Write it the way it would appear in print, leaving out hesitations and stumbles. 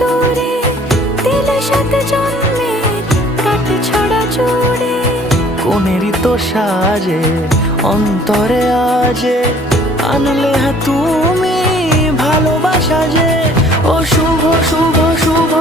দূরে দিলে সাথে জন্মের কাট ছড়া জুড়ে। কোনেরই তো সাজে অন্তরে আজে আনলে হ্যাঁ তুমি ভালোবাসা যে। ও শুভ শুভ শুভ